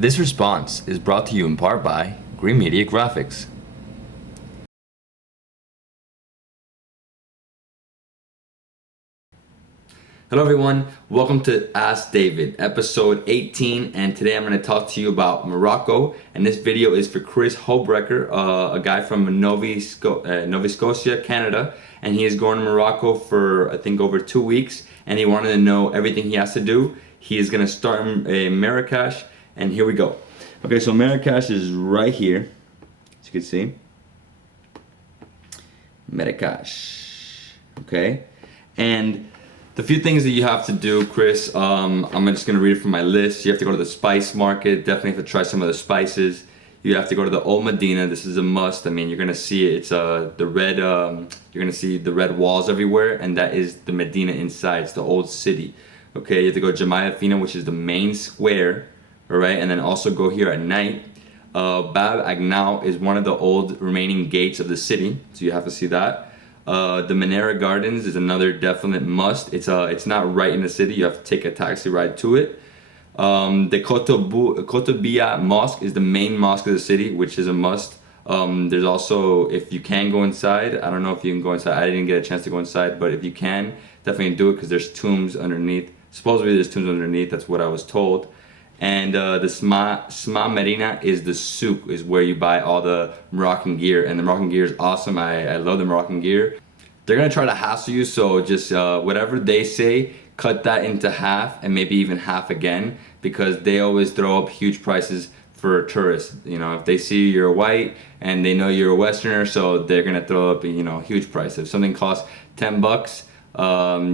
This response is brought to you in part by Green Media Graphics. Hello everyone, welcome to Ask David, episode 18, and today I'm going to talk to you about Morocco, and this video is for Chris Hobrecker, a guy from Nova Scotia, Canada, and he is going to Morocco for I think over 2 weeks, and he wanted to know everything he has to do. He is going to start in Marrakech, and here we go. Okay, so Marrakech is right here, as you can see. Marrakech, okay, and the few things that you have to do, Chris, I'm just going to read it from my list. You have to go to the spice market, definitely have to try some of the spices. You have to go to the Old Medina, this is a must. I mean, you're going to see it, it's the red, you're going to see the red walls everywhere, and that is the Medina inside, it's the old city. Okay, you have to go to Jemaah Fina, which is the main square, alright, and then also go here at night. Bab Agnau is one of the old remaining gates of the city, so you have to see that. The Menara Gardens is another definite must. It's not right in the city. You have to take a taxi ride to it. The Kotobia Mosque is the main mosque of the city, which is a must. There's also, if you can go inside, I don't know if you can go inside. I didn't get a chance to go inside, but if you can, definitely do it because there's tombs underneath. Supposedly there's tombs underneath. That's what I was told. And the Sma Marina is the souk, is where you buy all the Moroccan gear, and the Moroccan gear is awesome. I love the Moroccan gear. They're gonna try to hassle you, so just whatever they say, cut that into half and maybe even half again, because they always throw up huge prices for tourists. You know, if they see you're white and they know you're a Westerner, so they're gonna throw up, you know, huge price. If something costs $10,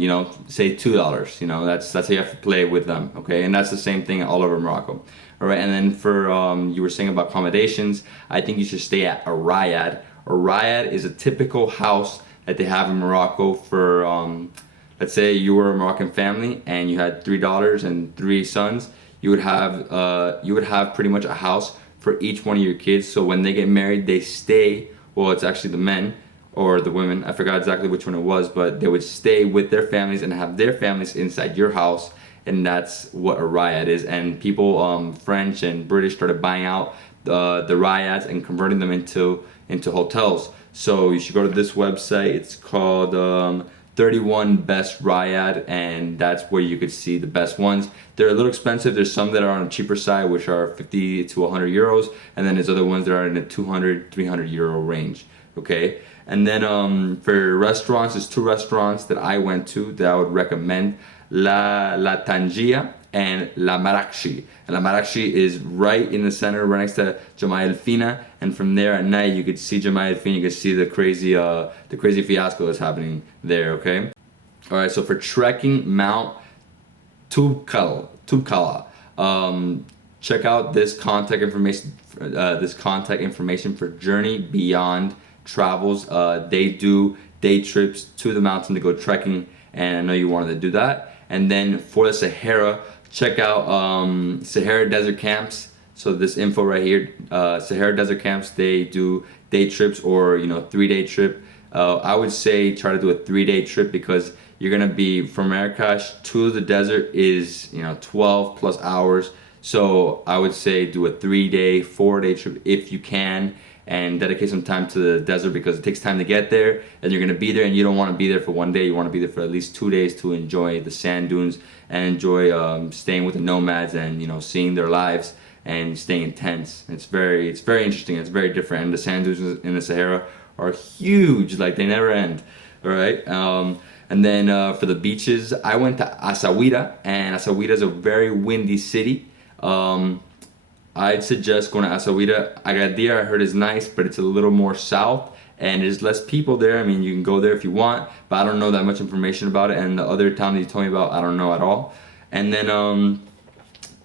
you know, say $2, you know, that's how you have to play with them, okay? And that's the same thing all over Morocco. All right, and then for you were saying about accommodations, I think you should stay at a riad. A riad is a typical house that they have in Morocco for let's say you were a Moroccan family and you had $3 and 3 sons. You would have pretty much a house for each one of your kids. So when they get married, they stay, well, it's actually the men or the women, I forgot exactly which one it was, but they would stay with their families and have their families inside your house, and that's what a riad is. And people, French and British, started buying out the riads and converting them into hotels. So you should go to this website, it's called 31 Best Riad, and that's where you could see the best ones. They're a little expensive. There's some that are on the cheaper side, which are 50 to 100 euros, and then there's other ones that are in the 200, 300 euro range, okay? And then for restaurants, there's 2 restaurants that I went to that I would recommend, La Tangia and La Marrakech. And La Marrakech is right in the center, right next to Jemaah Fina, and from there at night you could see Jemaah Fina, you could see the crazy fiasco that's happening there, okay? Alright, so for trekking, Mount Toubkal, check out this contact information for Journey Beyond Travels. They do day trips to the mountain to go trekking, and I know you wanted to do that. And then for the Sahara, check out Sahara Desert Camps. So this info right here, Sahara Desert Camps, they do day trips or, you know, 3-day trip. I would say try to do a 3-day trip because you're gonna be from Marrakech to the desert is, you know, 12 plus hours. So I would say do a 3-day, 4-day trip if you can, and dedicate some time to the desert because it takes time to get there, and you're gonna be there, and you don't want to be there for 1 day. You want to be there for at least 2 days to enjoy the sand dunes and enjoy staying with the nomads and, you know, seeing their lives and staying in tents. It's very interesting. It's very different, and the sand dunes in the Sahara are huge, like they never end. All right. And then for the beaches, I went to Essaouira, and Essaouira is a very windy city. I'd suggest going to Essaouira. Agadir, I heard, is nice, but it's a little more south, and there's less people there. I mean, you can go there if you want, but I don't know that much information about it, and the other town that you told me about, I don't know at all. And then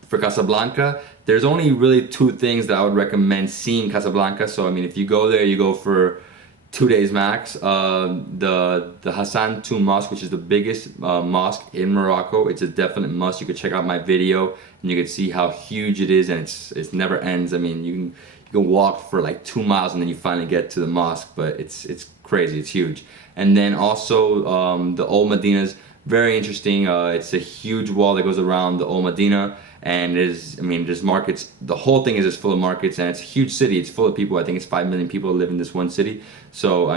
for Casablanca, there's only really 2 things that I would recommend seeing Casablanca. So, I mean, if you go there, you go for 2 days max. The Hassan II Mosque, which is the biggest mosque in Morocco, it's a definite must. You could check out my video and you could see how huge it is, and it never ends. I mean, you can walk for like 2 miles and then you finally get to the mosque, but it's crazy, it's huge. And then also the Old Medina's very interesting. It's a huge wall that goes around the old Medina, and there's markets. The whole thing is just full of markets, and it's a huge city. It's full of people. I think it's 5 million people live in this one city. So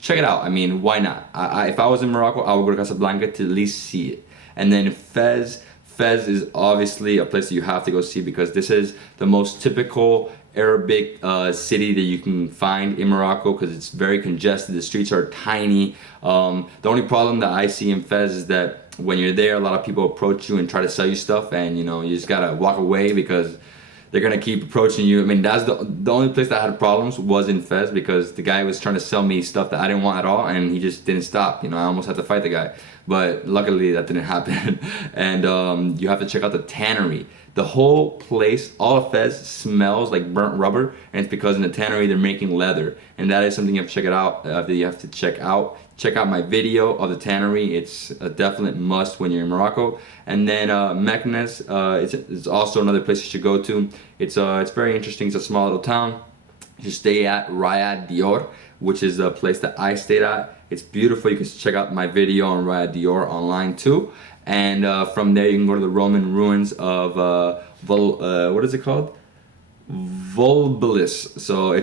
check it out. I mean, why not? If I was in Morocco, I would go to Casablanca to at least see it. And then Fez. Fez is obviously a place that you have to go see because this is the most typical Arabic city that you can find in Morocco because it's very congested. The streets are tiny. The only problem that I see in Fez is that when you're there, a lot of people approach you and try to sell you stuff, and you just gotta walk away because they're gonna keep approaching you. I mean, that's the only place that I had problems was in Fez because the guy was trying to sell me stuff that I didn't want at all, and he just didn't stop. I almost had to fight the guy, but luckily that didn't happen. And you have to check out the tannery. The whole place, all of Fez smells like burnt rubber, and it's because in the tannery they're making leather, and that is something you have to check it out. That you have to check out. Check out my video of the tannery. It's a definite must when you're in Morocco. And then Meknes, it's also another place you should go to. It's very interesting. It's a small little town. You stay at Riyad Dior, which is a place that I stayed at. It's beautiful. You can check out my video on Riyad Dior online too. And from there you can go to the Roman ruins of what is it called? Volbilis. So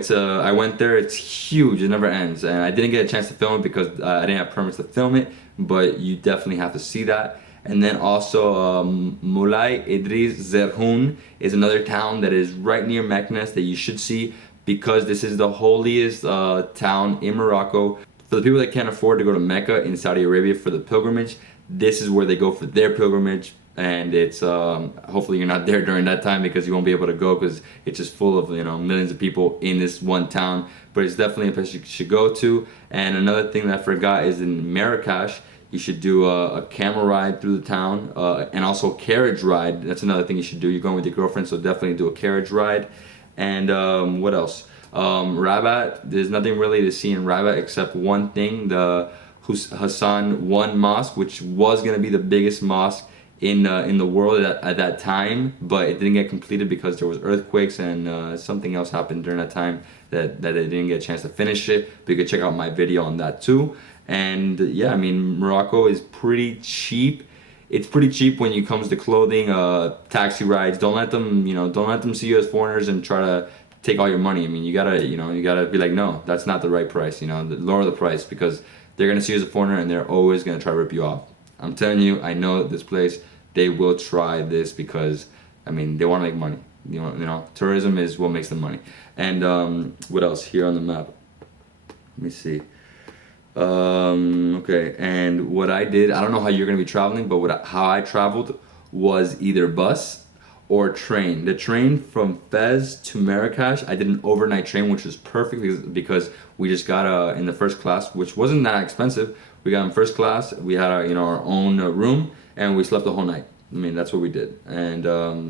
I went there. It's huge. It never ends, and I didn't get a chance to film it because I didn't have permits to film it. But you definitely have to see that. And then also Moulay Idris Zerhoun is another town that is right near Meknes that you should see because this is the holiest town in Morocco. For the people that can't afford to go to Mecca in Saudi Arabia for the pilgrimage, this is where they go for their pilgrimage. And it's hopefully you're not there during that time because you won't be able to go because it's just full of millions of people in this one town. But it's definitely a place you should go to. And another thing that I forgot is in Marrakech you should do a camel ride through the town and also a carriage ride. That's another thing you should do. You're going with your girlfriend, so definitely do a carriage ride. And what else? Rabat. There's nothing really to see in Rabat except one thing: the Hassan I Mosque, which was going to be the biggest mosque in the world at that time, but it didn't get completed because there was earthquakes and something else happened during that time that they didn't get a chance to finish it. But you could check out my video on that too. And yeah, I mean, Morocco is pretty cheap. It's pretty cheap when it comes to clothing, taxi rides. Don't let them see you as foreigners and try to take all your money. I mean, you gotta be like, no, that's not the right price. Lower the price because they're gonna see you as a foreigner and they're always gonna try to rip you off. I'm telling you, I know this place. They will try this because, I mean, they want to make money. Tourism is what makes them money. And what else here on the map? Let me see. Okay, and what I did, I don't know how you're going to be traveling, but how I traveled was either bus or train. The train from Fez to Marrakech, I did an overnight train, which was perfect because we just got in the first class, which wasn't that expensive. We got in first class. We had our own room, and we slept the whole night. I mean, that's what we did, and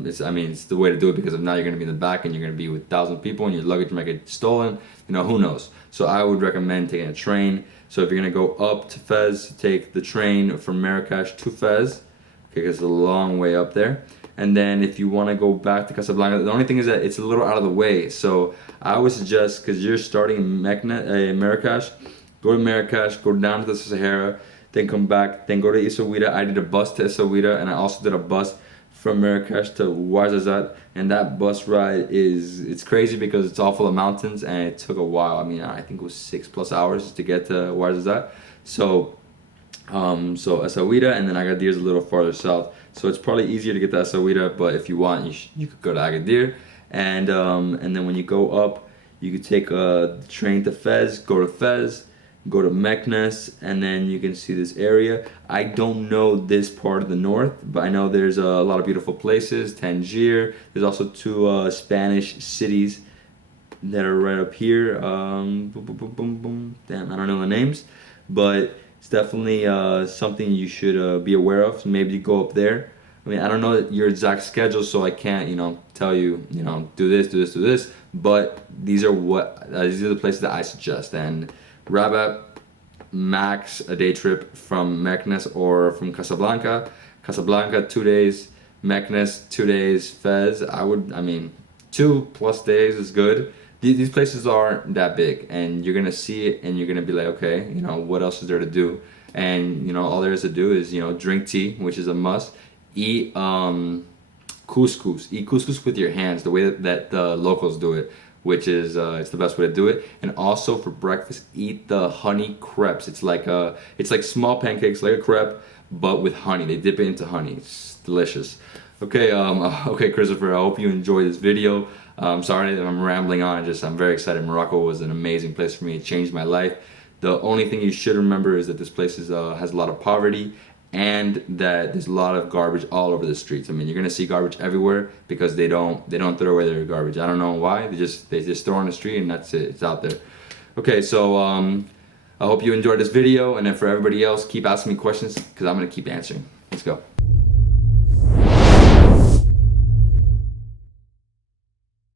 it's the way to do it because if not, you're gonna be in the back and you're gonna be with 1,000 people, and your luggage might get stolen. Who knows? So I would recommend taking a train. So if you're gonna go up to Fez, take the train from Marrakech to Fez. Okay, because it's a long way up there. And then if you want to go back to Casablanca, the only thing is that it's a little out of the way. So I would suggest, because you're starting in Marrakech, go to Marrakech, go down to the Sahara, then come back, then go to Essaouira. I did a bus to Essaouira, and I also did a bus from Marrakech to Ouarzazate. And that bus ride it's crazy because it's all full of mountains, and it took a while. I mean, I think it was 6+ hours to get to Ouarzazate. So Essaouira, and then Agadir is a little farther south. So it's probably easier to get to Essaouira, but if you want, you could go to Agadir. And then when you go up, you could take a train to Fez, go to Fez, go to Meknes, and then you can see this area. I don't know this part of the north, but I know there's a lot of beautiful places. Tangier. There's also 2 Spanish cities that are right up here. Boom, boom, boom, boom, boom. Damn, I don't know the names, but it's definitely something you should be aware of. So maybe go up there. I mean, I don't know your exact schedule, so I can't, tell you, do this, do this, do this. But these are the places that I suggest. And Rabat, max a day trip from Meknes or from Casablanca. Casablanca 2 days, Meknes 2 days, Fez. 2+ days is good. These places aren't that big, and you're gonna see it, and you're gonna be like, okay, what else is there to do? and you know, all there is to do is, you know, drink tea, which is a must. Eat couscous. Eat couscous with your hands, the way that the locals do it, which is it's the best way to do it. And also for breakfast, eat the honey crepes. It's like small pancakes, like a crepe, but with honey. They dip it into honey. It's delicious. Okay, okay, Christopher. I hope you enjoyed this video. Sorry that I'm rambling on. I'm very excited. Morocco was an amazing place for me. It changed my life. The only thing you should remember is that this place has a lot of poverty, and that there's a lot of garbage all over the streets. I mean, you're gonna see garbage everywhere because they don't throw away their garbage. I don't know why. They just throw on the street and that's it. It's out there. Okay, so I hope you enjoyed this video, and then for everybody else, keep asking me questions because I'm gonna keep answering. Let's go.